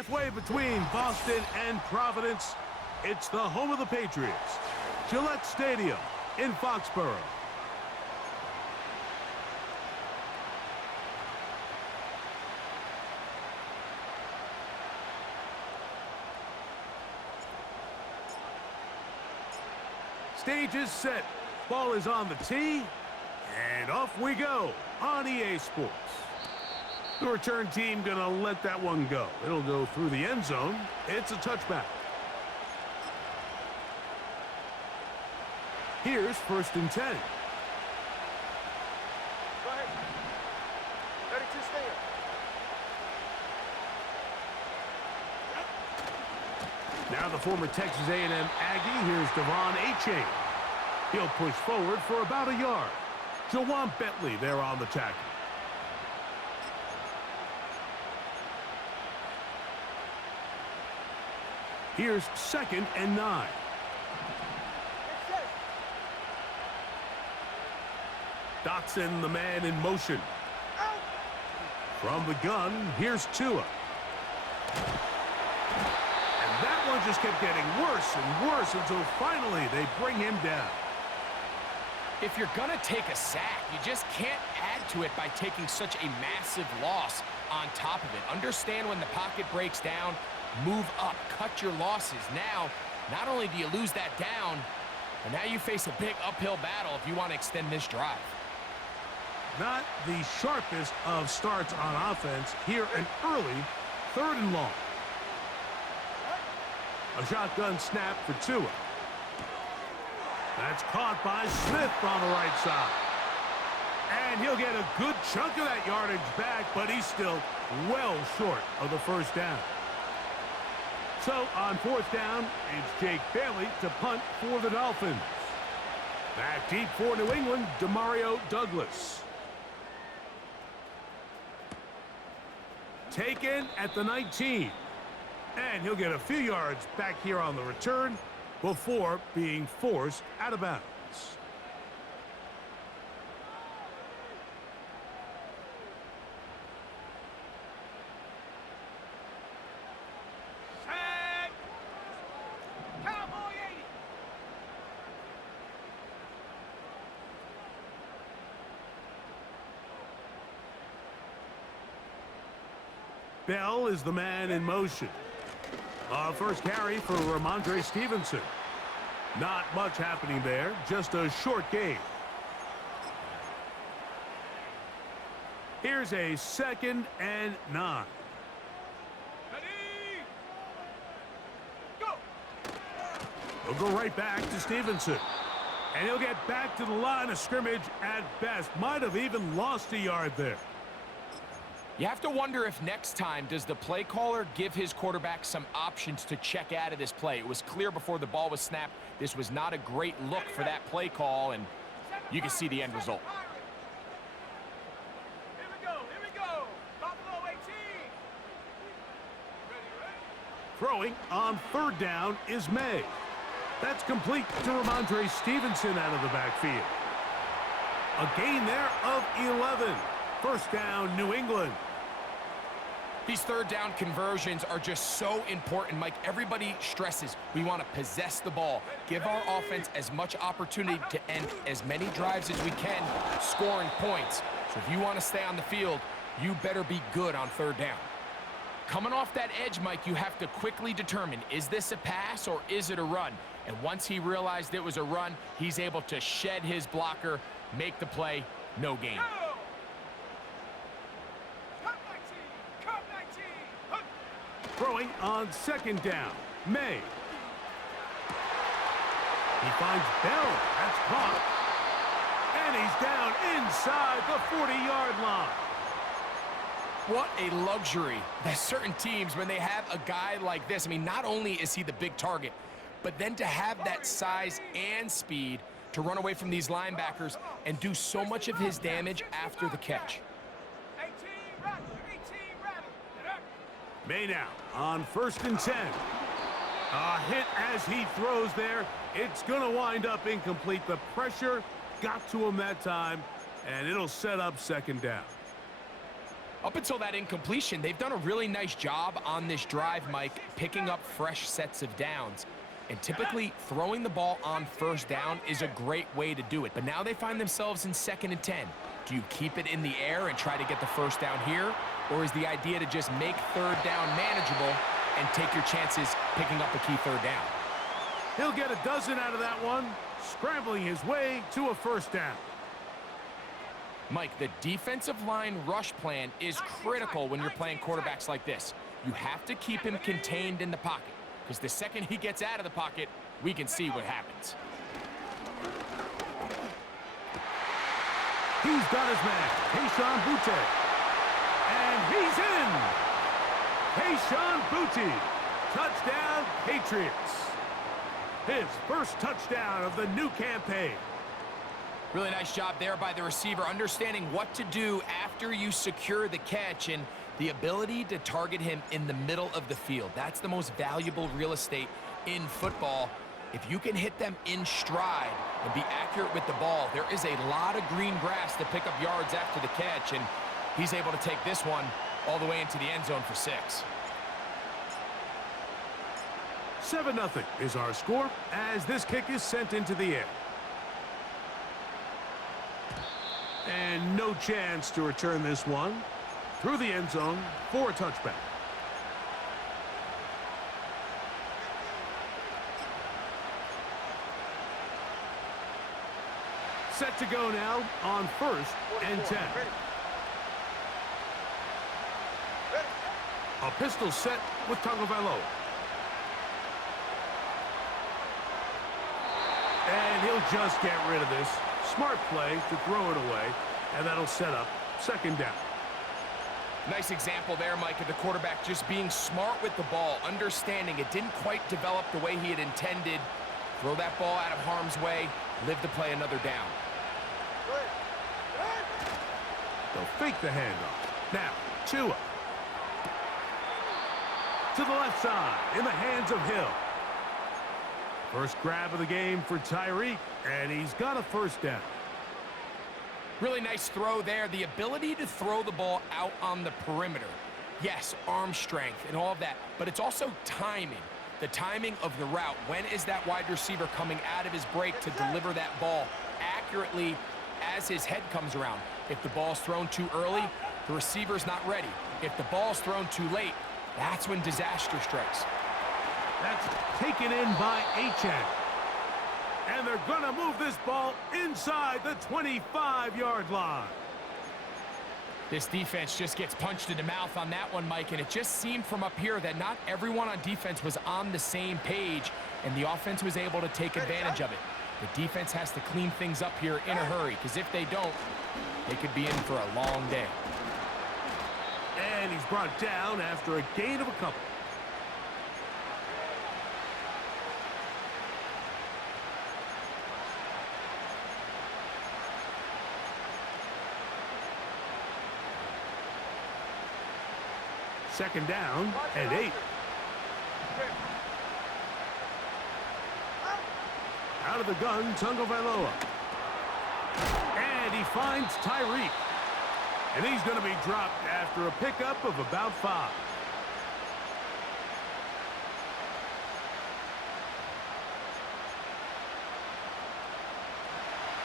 Halfway between Boston and Providence, it's the home of the Patriots, Gillette Stadium in Foxborough. Stage is set. Ball is on the tee. And off we go on EA Sports. The return team gonna let that one go. It'll go through the end zone. It's a touchback. Here's 1st and 10. Go ahead. 32 stand. Now the former Texas A&M Aggie. Here's Devon Achane. He'll push forward for about a yard. Jawan Bentley there on the tackle. Here's 2nd and 9. Dotson, the man in motion. From the gun, here's Tua. And that one just kept getting worse and worse until finally they bring him down. If you're going to take a sack, you just can't add to it by taking such a massive loss on top of it. Understand when the pocket breaks down, move up, cut your losses. Now, not only do you lose that down, but now you face a big uphill battle if you want to extend this drive. Not the sharpest of starts on offense. Here an early 3rd and long. A shotgun snap for Tua. That's caught by Smith on the right side. And he'll get a good chunk of that yardage back, but he's still well short of the 1st down. So on 4th down, it's Jake Bailey to punt for the Dolphins. Back deep for New England, Demario Douglas. Taken at the 19. And he'll get a few yards back here on the return before being forced out of bounds. Set. Cowboy 80. Bell is the man in motion. First carry for Ramondre Stevenson. Not much happening there, just a short gain. Here's a 2nd and 9. Ready. Go. He'll go right back to Stevenson. And he'll get back to the line of scrimmage at best. Might have even lost a yard there. You have to wonder if next time, does the play caller give his quarterback some options to check out of this play? It was clear before the ball was snapped, this was not a great look for that play call, and you can see the end result. Here we go. Here we go. Buffalo 18. Ready. Throwing on 3rd down is May. That's complete to Ramondre Stevenson out of the backfield. A gain there of 11. 1st down, New England. These 3rd down conversions are just so important, Mike. Everybody stresses we want to possess the ball, give our offense as much opportunity to end as many drives as we can, scoring points. So if you want to stay on the field, you better be good on 3rd down. Coming off that edge, Mike, you have to quickly determine, is this a pass or is it a run? And once he realized it was a run, he's able to shed his blocker, make the play, no gain. Throwing on 2nd down, May. He finds Bell. That's caught. And he's down inside the 40-yard line. What a luxury that certain teams, when they have a guy like this, I mean, not only is he the big target, but then to have that size and speed to run away from these linebackers and do so much of his damage after the catch. May now on 1st and 10. A hit as he throws there. It's going to wind up incomplete. The pressure got to him that time, and it'll set up 2nd down. Up until that incompletion, they've done a really nice job on this drive, Mike, picking up fresh sets of downs. And typically, throwing the ball on first down is a great way to do it. But now they find themselves in 2nd and 10. Do you keep it in the air and try to get the first down here? Or is the idea to just make 3rd down manageable and take your chances picking up a key 3rd down? He'll get a dozen out of that one, scrambling his way to a first down. Mike, the defensive line rush plan is critical when you're playing quarterbacks like this. You have to keep him contained in the pocket, because the second he gets out of the pocket, we can see what happens. He's got his man, Kayshon Boutte. And he's in! Kayshon Boutte. Touchdown, Patriots. His first touchdown of the new campaign. Really nice job there by the receiver, understanding what to do after you secure the catch and the ability to target him in the middle of the field. That's the most valuable real estate in football. If you can hit them in stride and be accurate with the ball, there is a lot of green grass to pick up yards after the catch, and he's able to take this one all the way into the end zone for 6. 7-0 is our score as this kick is sent into the air. And no chance to return this one through the end zone for a touchback. Set to go now on 1st and 10. A pistol set with Tagovailoa. And he'll just get rid of this. Smart play to throw it away, and that'll set up 2nd down. Nice example there, Mike, of the quarterback just being smart with the ball, understanding it didn't quite develop the way he had intended. Throw that ball out of harm's way, live to play another down. They'll fake the handoff. Now, Tua. To the left side, in the hands of Hill. First grab of the game for Tyreek, and he's got a first down. Really nice throw there. The ability to throw the ball out on the perimeter. Yes, arm strength and all of that, but it's also timing. The timing of the route. When is that wide receiver coming out of his break to deliver that ball accurately as his head comes around? If the ball's thrown too early, the receiver's not ready. If the ball's thrown too late, that's when disaster strikes. That's taken in by Achane. And they're going to move this ball inside the 25-yard line. This defense just gets punched in the mouth on that one, Mike, and it just seemed from up here that not everyone on defense was on the same page, and the offense was able to take advantage of it. The defense has to clean things up here in a hurry, because if they don't, they could be in for a long day. And he's brought down after a gain of a couple. Second down and 8. Out of the gun, Tagovailoa. And he finds Tyreek. And he's going to be dropped after a pickup of about 5.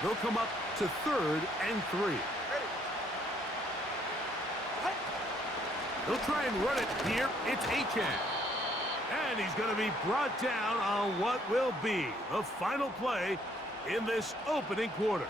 They'll come up to 3rd and 3. He'll try and run it here. It's Achane. And he's going to be brought down on what will be the final play in this opening quarter.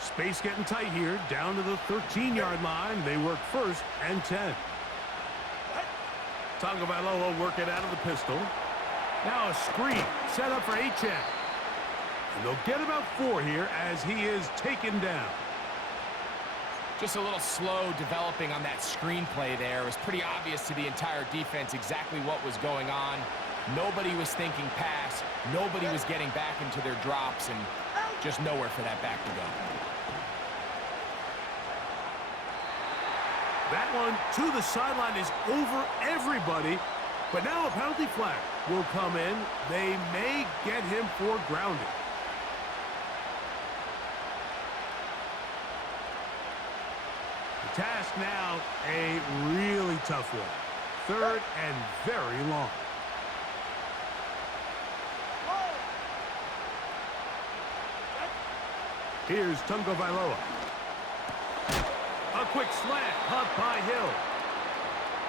Space getting tight here, down to the 13-yard line. They work 1st and 10. Tagovailoa working out of the pistol. Now a screen set up for Achane. And they'll get about 4 here as he is taken down. Just a little slow developing on that screenplay there. It was pretty obvious to the entire defense exactly what was going on. Nobody was thinking pass. Nobody was getting back into their drops, and just nowhere for that back to go. That one to the sideline is over everybody. But now a penalty flag will come in. They may get him for grounding. The task now, a really tough one. Third and very long. Here's Tungo Vailoa. A quick slant, caught by Hill.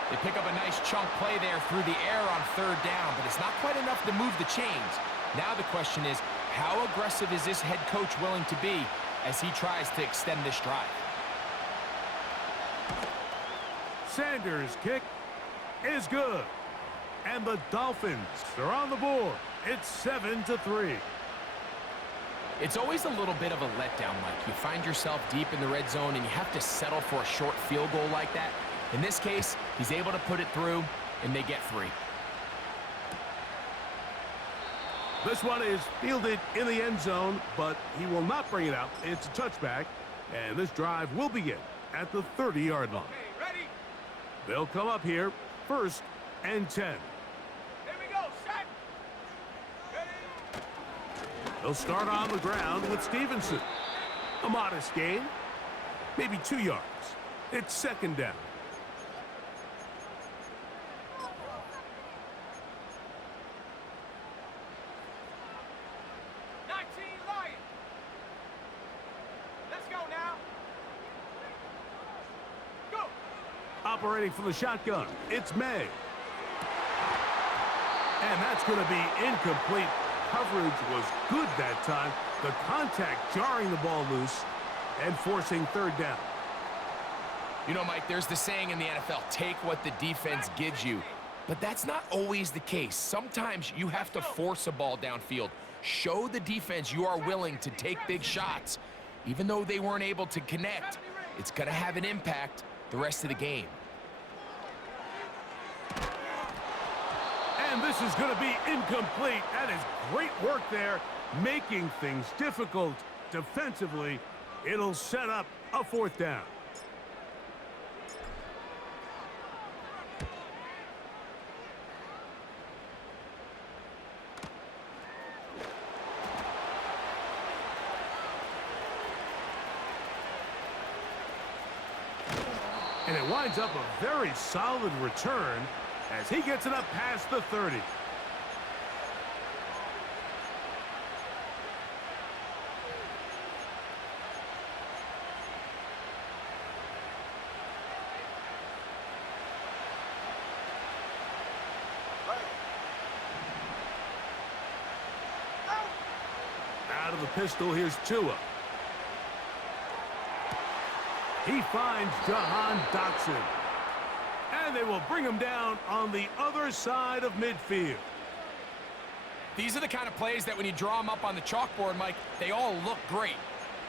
They pick up a nice chunk play there through the air on third down, but it's not quite enough to move the chains. Now the question is, how aggressive is this head coach willing to be as he tries to extend this drive? Sanders' kick is good. And the Dolphins are on the board. It's 7-3. It's always a little bit of a letdown, Mike. You find yourself deep in the red zone and you have to settle for a short field goal like that. In this case, he's able to put it through, and they get 3. This one is fielded in the end zone, but he will not bring it out. It's a touchback, and this drive will begin at the 30-yard line. Okay, ready? They'll come up here, 1st and 10. Here we go, set. Ready? They'll start on the ground with Stevenson. A modest gain, maybe 2 yards. It's 2nd down. Operating from the shotgun, it's May. And that's going to be incomplete. Coverage was good that time. The contact jarring the ball loose and forcing 3rd down. You know, Mike, there's the saying in the NFL, take what the defense gives you. But that's not always the case. Sometimes you have to force a ball downfield. Show the defense you are willing to take big shots. Even though they weren't able to connect, it's going to have an impact the rest of the game. And this is going to be incomplete. That is great work there, making things difficult defensively. It'll set up a 4th down. And it winds up a very solid return as he gets it up past the 30. Out of the pistol, here's Tua. He finds Jahan Dotson. And they will bring him down on the other side of midfield. These are the kind of plays that when you draw them up on the chalkboard, Mike, they all look great.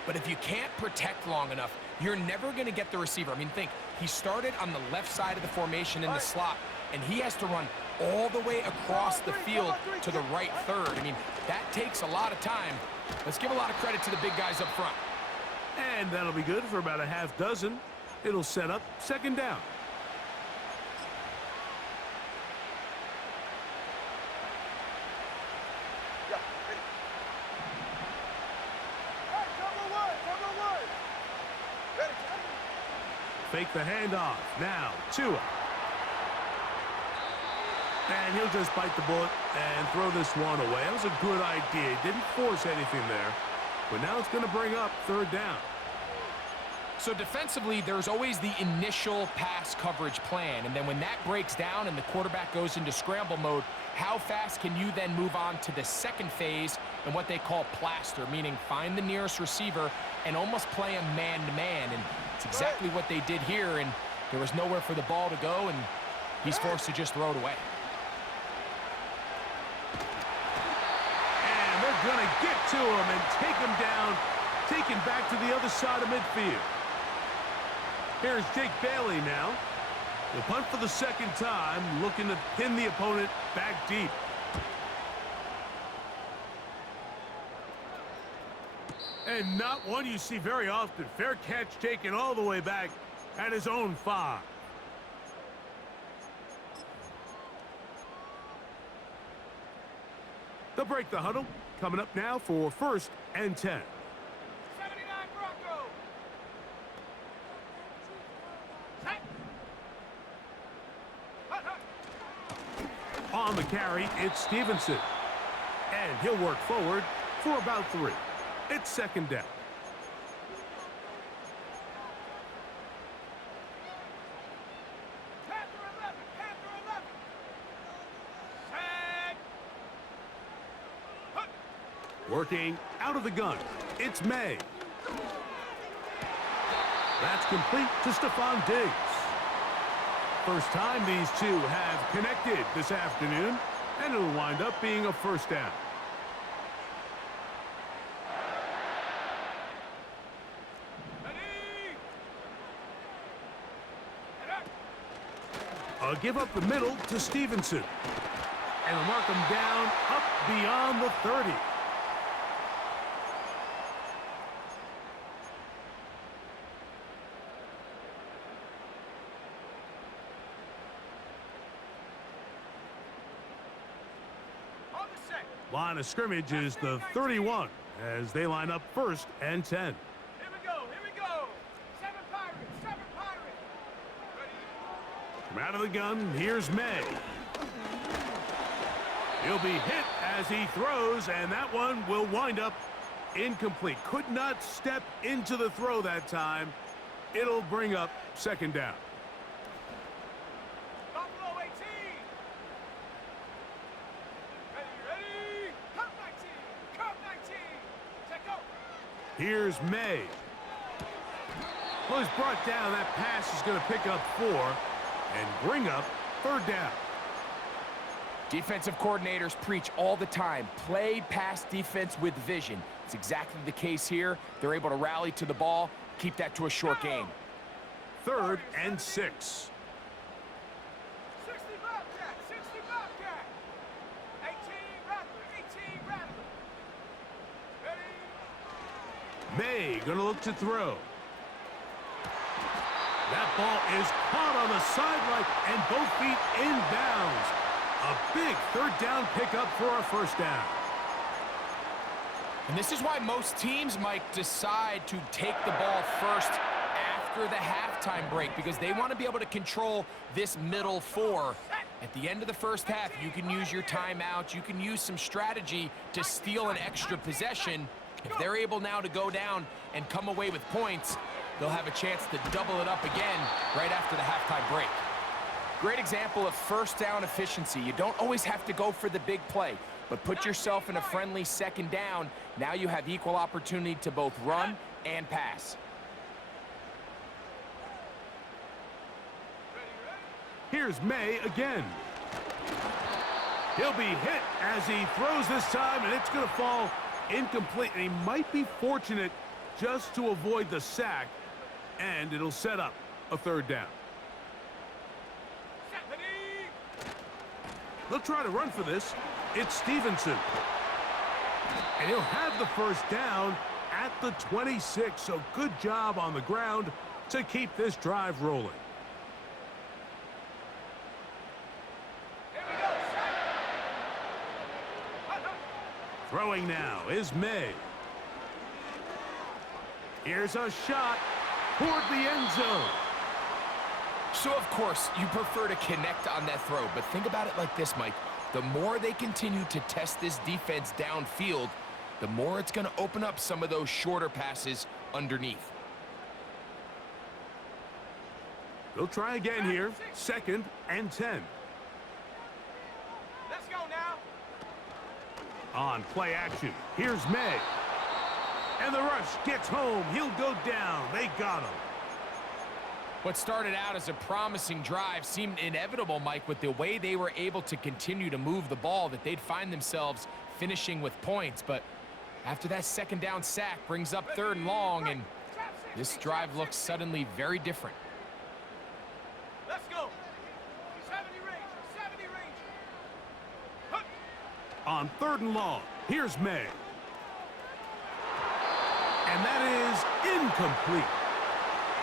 But if you can't protect long enough, you're never going to get the receiver. I mean, think, he started on the left side of the formation in the slot, and he has to run all the way across the field to the right third. I mean, that takes a lot of time. Let's give a lot of credit to the big guys up front. And that'll be good for about a half dozen. It'll set up 2nd down. Fake the handoff. Now, Tua. And he'll just bite the bullet and throw this one away. That was a good idea. Didn't force anything there. But now it's going to bring up 3rd down. So defensively, there's always the initial pass coverage plan. And then when that breaks down and the quarterback goes into scramble mode, how fast can you then move on to the 2nd phase and what they call plaster, meaning find the nearest receiver and almost play him man-to-man. And it's exactly what they did here, and there was nowhere for the ball to go, and he's forced to just throw it away. And they're going to get to him and take him down, taken back to the other side of midfield. Here's Jake Bailey now. The punt for the 2nd time, looking to pin the opponent back deep. And not one you see very often. Fair catch taken all the way back. at his own 5. They'll break the huddle. Coming up now for 1st and 10. 79 Bronco. Set. Hut, hut. On the carry, it's Stevenson. And he'll work forward for about 3. It's 2nd down. Panther 11. Panther 11. Set. Hut. Working out of the gun, it's May. That's complete to Stephon Diggs. First time these two have connected this afternoon, and it'll wind up being a 1st down. Ready. Head up. A give up the middle to Stevenson. And they'll mark him down up beyond the 30. On the set. Line of scrimmage is the 31 as they line up 1st and 10. Here we go. Here we go. 7 Pirates. 7 Pirates. Ready. From out of the gun, here's May. He'll be hit as he throws, and that one will wind up incomplete. Could not step into the throw that time. It'll bring up 2nd down. Buffalo 18. Ready, ready. Cup 19. Cup 19. Check out. Here's May. Well, he's brought down. That pass is going to pick up 4 and bring up 3rd down. Defensive coordinators preach all the time, play pass defense with vision. It's exactly the case here. They're able to rally to the ball, keep that to a short game. 3rd and 6. 60 Bobcat. 60 Bobcat. 18 Rattler. 18 Rattler. Ready. May going to look to throw. That ball is caught on the sideline and both feet inbounds. A big 3rd down pickup for a 1st down. And this is why most teams might decide to take the ball first after the halftime break, because they want to be able to control this middle 4. At the end of the 1st half, you can use your timeout, you can use some strategy to steal an extra possession. If they're able now to go down and come away with points, they'll have a chance to double it up again right after the halftime break. Great example of 1st down efficiency. You don't always have to go for the big play, but put yourself in a friendly 2nd down. Now you have equal opportunity to both run and pass. Here's May again. He'll be hit as he throws this time, and it's going to fall incomplete. And he might be fortunate just to avoid the sack, and it'll set up a 3rd down. They'll try to run for this. It's Stevenson. And he'll have the 1st down at the 26. So good job on the ground to keep this drive rolling. Here we go. Set. Hut, hut. Throwing now is May. Here's a shot toward the end zone. So, of course, you prefer to connect on that throw, but think about it like this, Mike. The more they continue to test this defense downfield, the more it's going to open up some of those shorter passes underneath. They'll try again here. 2nd and 10. Let's go now. On play action, here's May. And the rush gets home. He'll go down. They got him. What started out as a promising drive seemed inevitable, Mike, with the way they were able to continue to move the ball, that they'd find themselves finishing with points. But after that 2nd down sack brings up 3rd and long, and this drive looks suddenly very different. Let's go. 70 Ranger. 70 Ranger. Hut. On 3rd and long, here's May. And that is incomplete.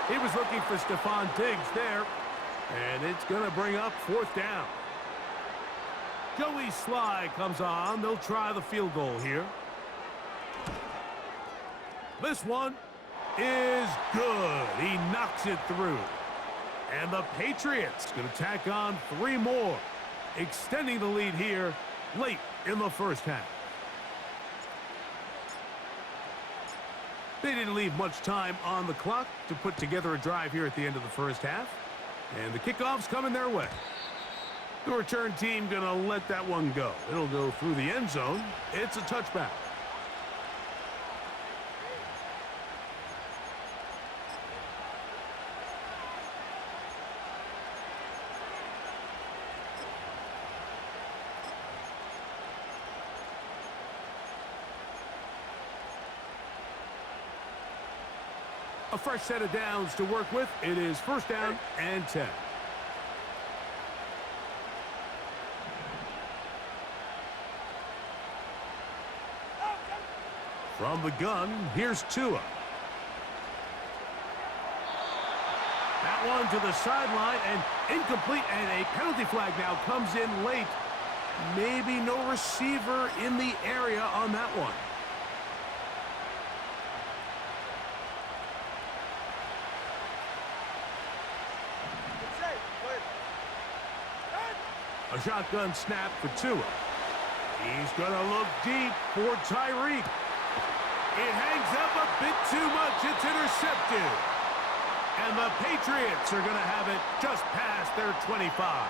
He was looking for Stephon Diggs there, and it's going to bring up 4th down. Joey Sly comes on. They'll try the field goal here. This one is good. He knocks it through. And the Patriots going to tack on 3 more, extending the lead here late in the first half. They didn't leave much time on the clock to put together a drive here at the end of the first half. And the kickoff's coming their way. The return team going to let that one go. It'll go through the end zone. It's a touchback. A fresh set of downs to work with. It is 1st down and 10. From the gun, here's Tua. That one to the sideline and incomplete, and a penalty flag now comes in late. Maybe no receiver in the area on that one. A shotgun snap for Tua. He's going to look deep for Tyreek. It hangs up a bit too much. It's intercepted. And the Patriots are going to have it just past their 25.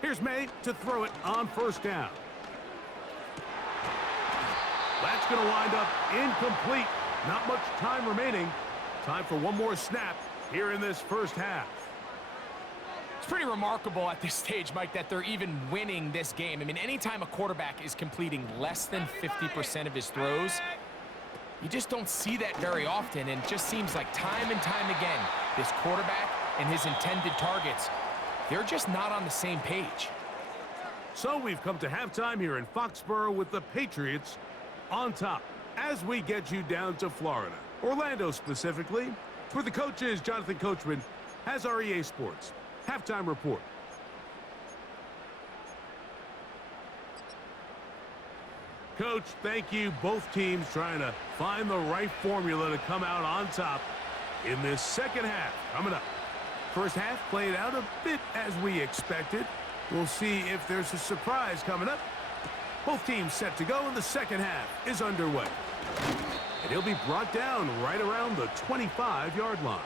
Here's May to throw it on 1st down. That's going to wind up incomplete. Not much time remaining. Time for one more snap here in this first half. It's pretty remarkable at this stage, Mike, that they're even winning this game. I mean, anytime a quarterback is completing less than 50% of his throws, you just don't see that very often, and it just seems like time and time again, this quarterback and his intended targets, they're just not on the same page. So we've come to halftime here in Foxborough with the Patriots on top as we get you down to Florida, Orlando specifically, where the coaches, Jonathan Coachman, has our EA Sports halftime report. Coach, thank you. Both teams trying to find the right formula to come out on top in this second half. Coming up. First half played out a bit as we expected. We'll see if there's a surprise coming up. Both teams set to go, and the second half is underway. And he'll be brought down right around the 25-yard line.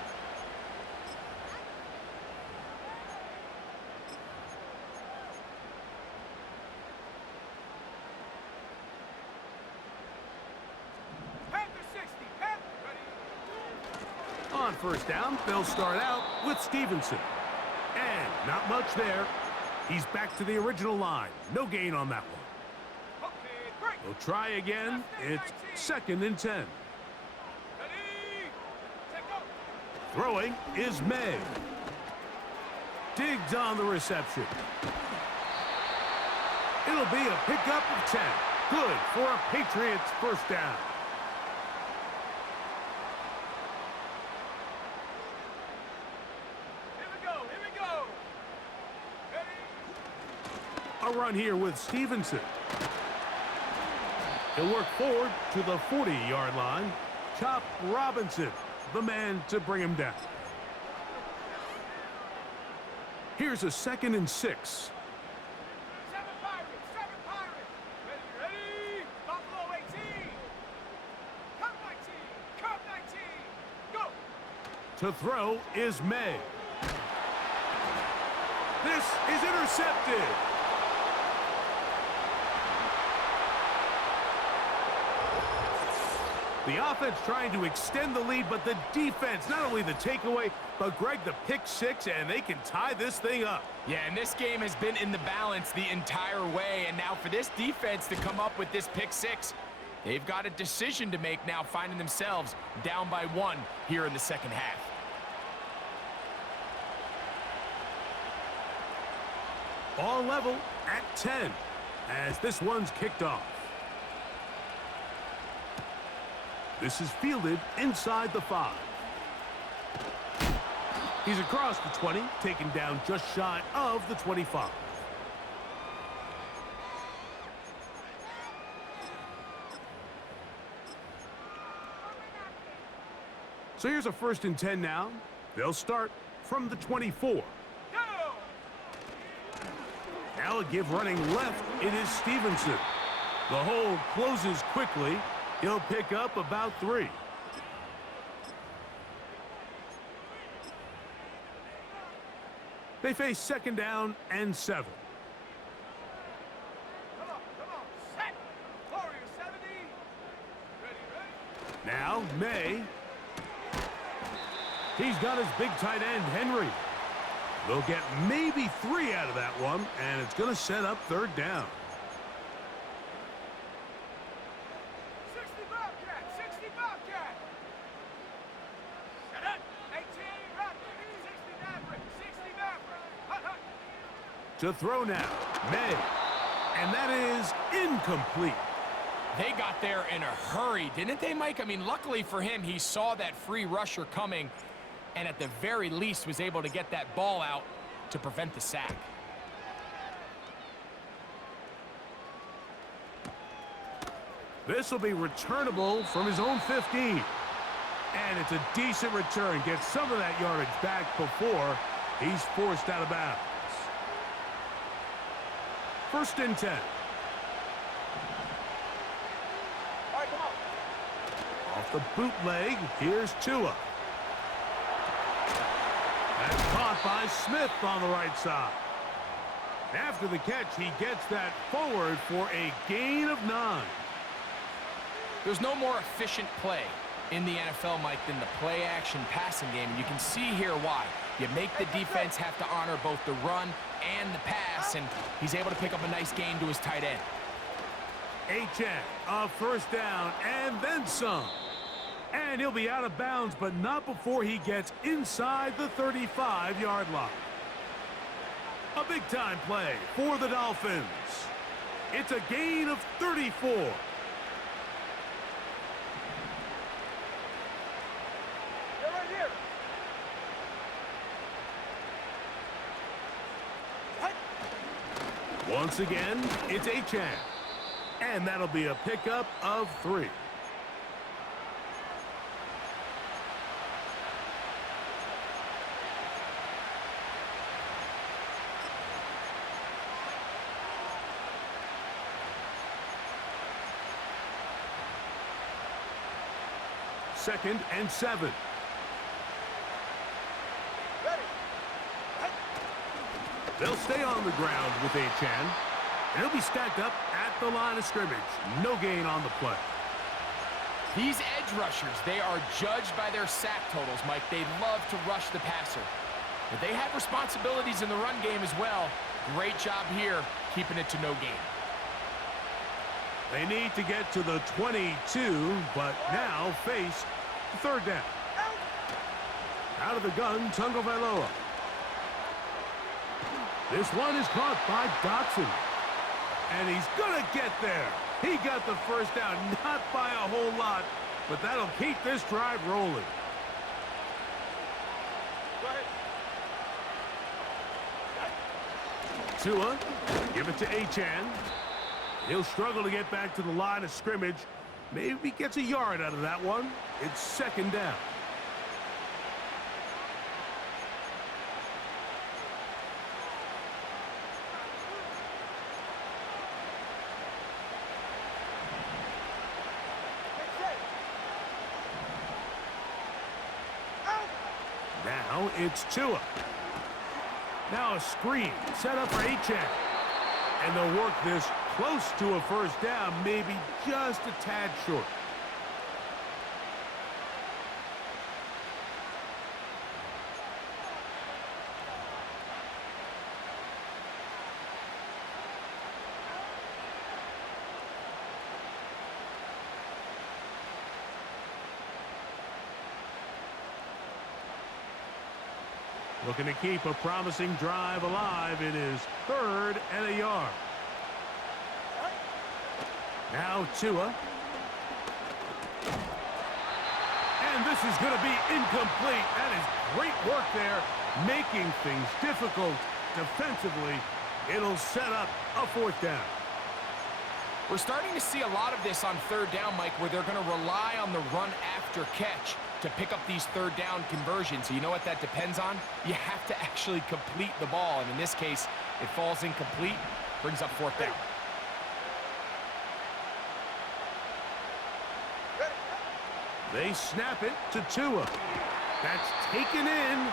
On 1st down, they'll start out with Stevenson. And not much there. He's back to the original line. No gain on that one. They'll try again. It's 2nd and 10. Throwing is May. Diggs on the reception. It'll be a pickup of 10. Good for a Patriots 1st down. A run here with Stevenson. He'll work forward to the 40-yard line. Chop Robinson, the man to bring him down. Here's a 2nd and 6. Seven Pirates. Ready. Buffalo 18. Come 19. To throw is May. This is intercepted. The offense trying to extend the lead, but the defense, not only the takeaway, but Greg, the pick six, and they can tie this thing up. Yeah, and this game has been in the balance the entire way, and now for this defense to come up with this pick six, they've got a decision to make now, finding themselves down by 1 here in the second half. All level at 10 as this one's kicked off. This is fielded inside the 5. He's across the 20, taken down just shy of the 25. So here's a 1st and 10 now. They'll start from the 24. Now a give running left, it is Stevenson. The hole closes quickly. He'll pick up about 3. They face 2nd down and 7. Come on, set. Warrior 70. Ready. Now, May. He's got his big tight end, Henry. They'll get maybe 3 out of that one, and it's going to set up 3rd down. 60 Bobcat, 60 Bobcat. Shut up. 18 Rocket, 60 Maverick, 60 Maverick. Hut, hut. To throw now, May. And that is incomplete. They got there in a hurry, didn't they, Mike? I mean, luckily for him, he saw that free rusher coming, and at the very least was able to get that ball out to prevent the sack. This will be returnable from his own 15. And it's a decent return. Gets some of that yardage back before he's forced out of bounds. 1st and 10. All right, come on. Off the bootleg, here's Tua. That's caught by Smith on the right side. After the catch, he gets that forward for a gain of 9. There's no more efficient play in the NFL, Mike, than the play-action passing game. And you can see here why. You make the defense have to honor both the run and the pass, and he's able to pick up a nice gain to his tight end. HN, a 1st down, and then some. And he'll be out of bounds, but not before he gets inside the 35-yard line. A big-time play for the Dolphins. It's a gain of 34. They're right here. Hut. Once again, it's HN. And that'll be a pickup of 3. Second and 7. Ready. Hut. They'll stay on the ground with HN. And he'll be stacked up at the line of scrimmage. No gain on the play. These edge rushers, they are judged by their sack totals, Mike. They love to rush the passer. But they have responsibilities in the run game as well. Great job here, keeping it to no gain. They need to get to the 22, but now face 3rd down. Out of the gun, Tagovailoa. This one is caught by Dotson. And he's going to get there. He got the 1st down, not by a whole lot, but that'll keep this drive rolling. Go ahead. Tua, give it to HN. He'll struggle to get back to the line of scrimmage. Maybe he gets a yard out of that one. It's 2nd down. Get set. Out. now it's Tua. Now a screen set up for Achane. And they'll work this close to a first down, maybe just a tad short. Looking to keep a promising drive alive. It is 3rd and a yard. Now Tua. And this is going to be incomplete. That is great work there, making things difficult defensively. It'll set up a 4th down. We're starting to see a lot of this on 3rd down, Mike, where they're going to rely on the run after catch to pick up these 3rd down conversions. So you know what that depends on? You have to actually complete the ball. And in this case, it falls incomplete, brings up 4th down. They snap it to Tua. That's taken in,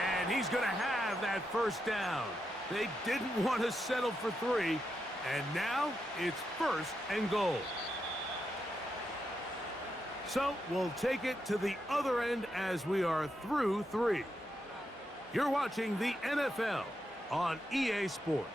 and he's going to have that 1st down. They didn't want to settle for 3, and now it's 1st and goal. So we'll take it to the other end as we are through 3. You're watching the NFL on EA Sports.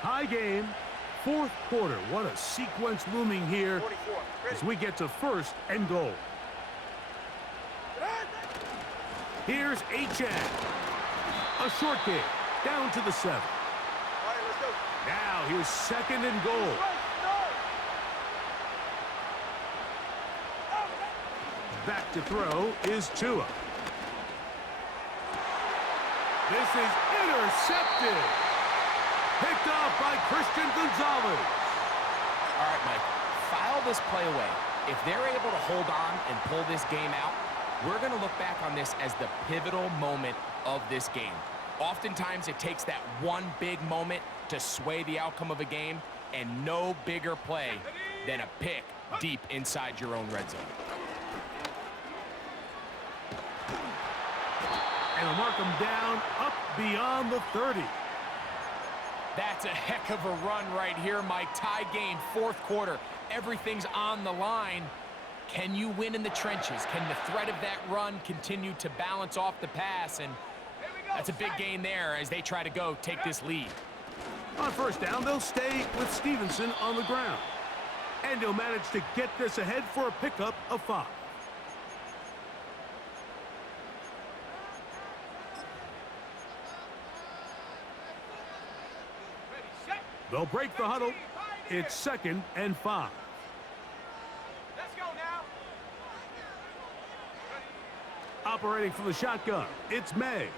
Tie game, 4th quarter. What a sequence looming here as we get to 1st and goal. Here's Achane. A short kick down to the 7. Now here's 2nd and goal. Back to throw is Tua. This is intercepted. Picked off by Christian Gonzalez. All right, Mike, file this play away. If they're able to hold on and pull this game out, we're going to look back on this as the pivotal moment of this game. Oftentimes, it takes that one big moment to sway the outcome of a game, and no bigger play than a pick deep inside your own red zone. And they'll mark them down up beyond the 30. That's a heck of a run right here, Mike. Tie game, 4th quarter. Everything's on the line. Can you win in the trenches? Can the threat of that run continue to balance off the pass? And that's a big gain there as they try to go take this lead. On 1st down, they'll stay with Stevenson on the ground. And he'll manage to get this ahead for a pickup of 5. They'll break the huddle. It's 2nd and 5. Let's go now. Operating from the shotgun, it's May.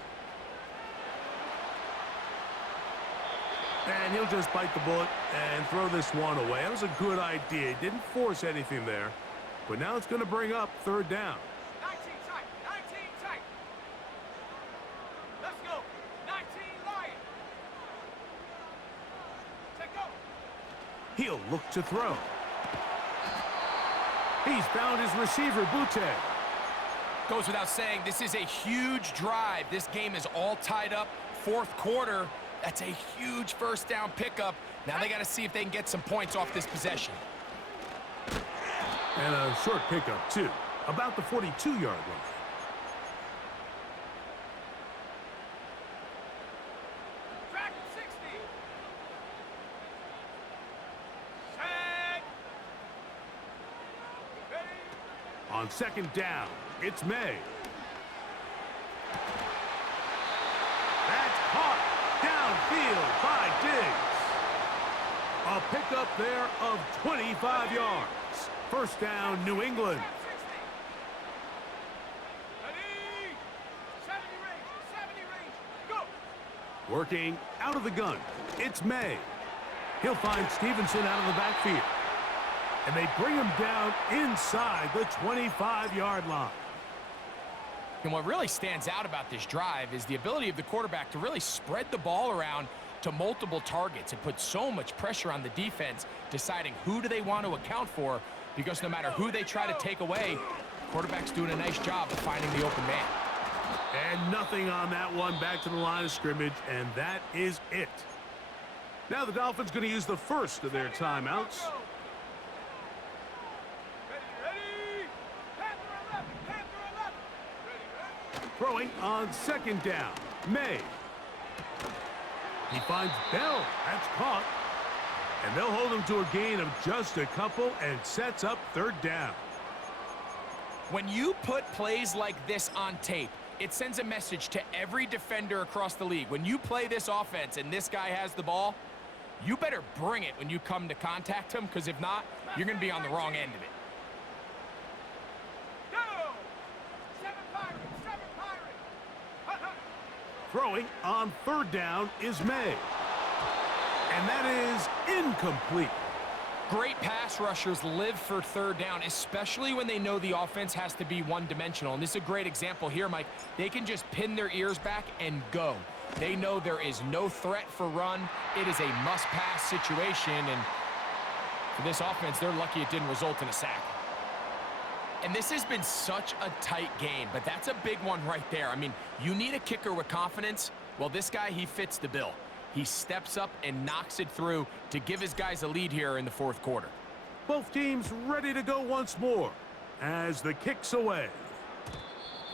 And he'll just bite the bullet and throw this one away. That was a good idea. He didn't force anything there. But now it's going to bring up 3rd down. 19 tight. 19 tight. Let's go. 19 Lion. He'll look to throw. He's found his receiver, Butte. Goes without saying, this is a huge drive. This game is all tied up. 4th quarter, that's a huge 1st down pickup. Now they got to see if they can get some points off this possession. And a short pickup, too. About the 42-yard line. On 2nd down, it's May. That's caught downfield by Diggs. A pickup there of 25 yards. 1st down, New England. 70 range, go. Working out of the gun, it's May. He'll find Stevenson out of the backfield. And they bring him down inside the 25-yard line. And what really stands out about this drive is the ability of the quarterback to really spread the ball around to multiple targets and put so much pressure on the defense, deciding who do they want to account for, because no matter who they try to take away, quarterback's doing a nice job of finding the open man. And nothing on that one, back to the line of scrimmage, and that is it. Now the Dolphins going to use the first of their timeouts. Ready. Panther 11. Panther 11. Ready. Throwing on second down, May. He finds Bell. That's caught. And they'll hold him to a gain of just a couple and sets up third down. When you put plays like this on tape, it sends a message to every defender across the league. When you play this offense and this guy has the ball, you better bring it when you come to contact him, because if not, you're going to be on the wrong end of it. Go! 7 Pirates. 7 Pirates. Throwing on third down is May. And that is incomplete. Great pass rushers live for third down, especially when they know the offense has to be one-dimensional. And this is a great example here, Mike. They can just pin their ears back and go. They know there is no threat for run. It is a must-pass situation, and for this offense, they're lucky it didn't result in a sack. And this has been such a tight game, but that's a big one right there. I mean, you need a kicker with confidence. Well, this guy, he fits the bill. He steps up and knocks it through to give his guys a lead here in the fourth quarter. Both teams ready to go once more as the kick's away.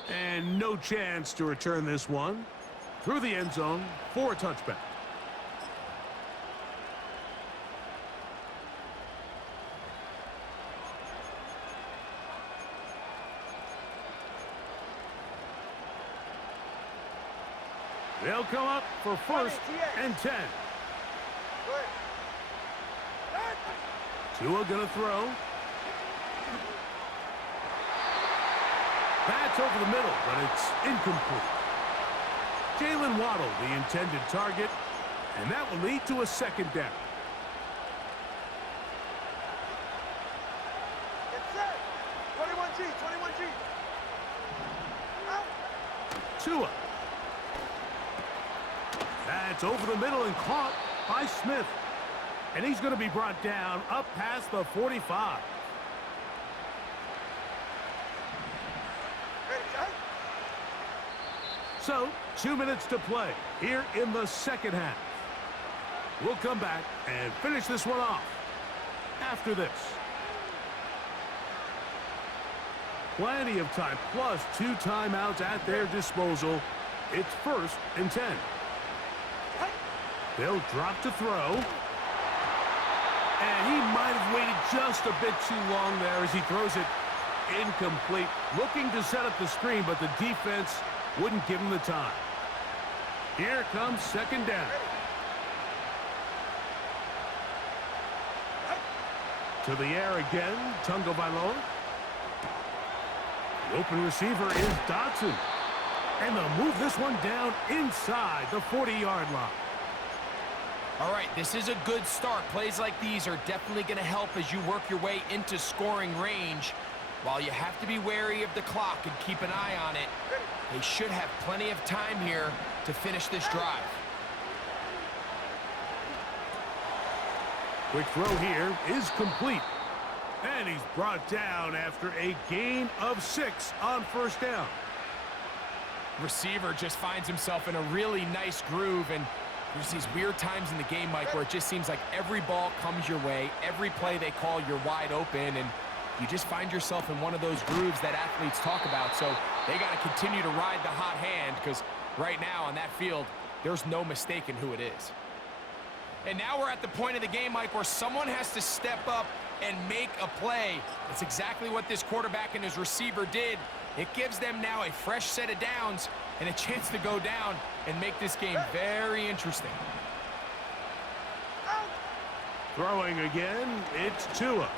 And no chance to return this one through the end zone for a touchback. They'll come up for first and 10. Tua gonna throw. That's over the middle, but it's incomplete. Jalen Waddle, the intended target, and that will lead to a second down. It's set. 21G. 21G. Out. Tua. That's over the middle and caught by Smith. And he's going to be brought down up past the 45. So, 2 minutes to play here in the second half. We'll come back and finish this one off after this. Plenty of time, plus 2 timeouts at their disposal. It's first and 10. They'll drop to throw. And he might have waited just a bit too long there as he throws it incomplete. Looking to set up the screen, but the defense wouldn't give him the time. Here comes second down. To the air again, Tunga Bailon. The open receiver is Dotson. And they'll move this one down inside the 40-yard line. All right, this is a good start. Plays like these are definitely going to help as you work your way into scoring range. While you have to be wary of the clock and keep an eye on it, they should have plenty of time here to finish this drive. Quick throw here is complete. And he's brought down after a gain of 6 on first down. Receiver just finds himself in a really nice groove, and there's these weird times in the game, Mike, where it just seems like every ball comes your way, every play they call, you're wide open, and you just find yourself in one of those grooves that athletes talk about. So they got to continue to ride the hot hand, because right now on that field, there's no mistaking who it is. And now we're at the point of the game, Mike, where someone has to step up and make a play. That's exactly what this quarterback and his receiver did. It gives them now a fresh set of downs and a chance to go down and make this game very interesting. Throwing again, it's Tua.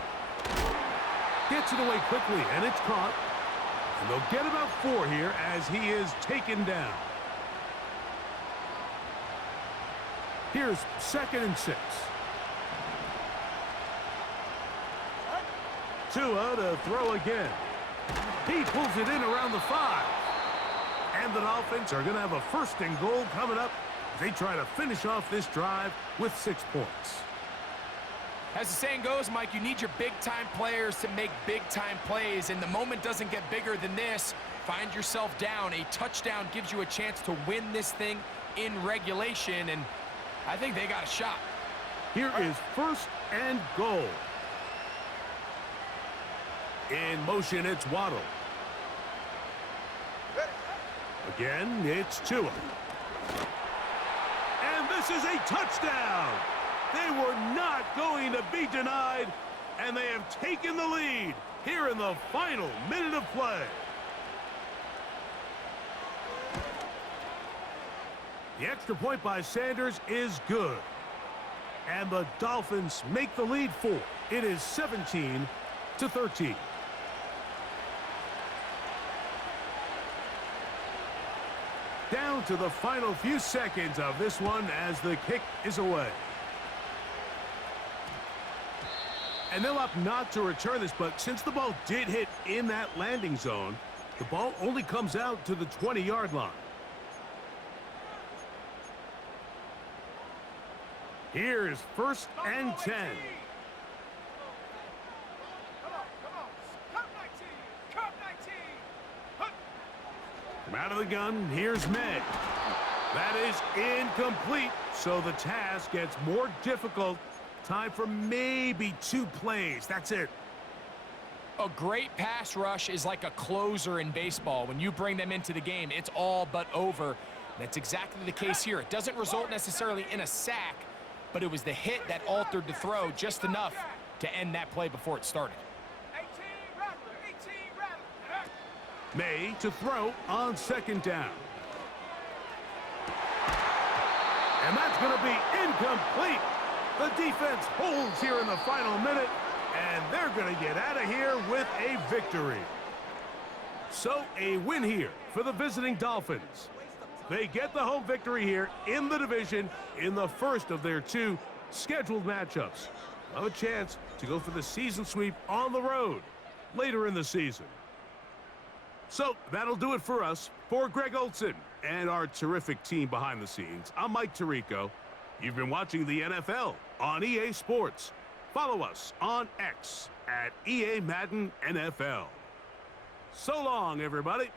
Gets it away quickly, and it's caught. And they'll get about 4 here as he is taken down. Here's second and 6. Tua to throw again. He pulls it in around the 5. And the Dolphins are going to have a 1st and goal coming up as they try to finish off this drive with 6 points. As the saying goes, Mike, you need your big-time players to make big-time plays, and the moment doesn't get bigger than this. Find yourself down. A touchdown gives you a chance to win this thing in regulation, and I think they got a shot. Here is 1st and goal. In motion, it's Waddle. Again, it's Tua. And this is a touchdown. They were not going to be denied, and they have taken the lead here in the final minute of play. The extra point by Sanders is good. And the Dolphins make the lead 4. It is 17-13. Down to the final few seconds of this one as the kick is away. And they'll opt not to return this, but since the ball did hit in that landing zone, the ball only comes out to the 20-yard line. Here is 1st and 10. From out of the gun, here's Meg. That is incomplete, so the task gets more difficult. Time for maybe 2 plays. That's it. A great pass rush is like a closer in baseball. When you bring them into the game, it's all but over. That's exactly the case here. It doesn't result necessarily in a sack, but it was the hit that altered the throw just enough to end that play before it started. May to throw on 2nd down. And that's going to be incomplete. The defense holds here in the final minute, and they're going to get out of here with a victory. So a win here for the visiting Dolphins. They get the home victory here in the division in the first of their 2 scheduled matchups. Have a chance to go for the season sweep on the road later in the season. So that'll do it for us. For Greg Olson and our terrific team behind the scenes, I'm Mike Tirico. You've been watching the NFL on EA Sports. Follow us on X at EA Madden NFL. So long, everybody.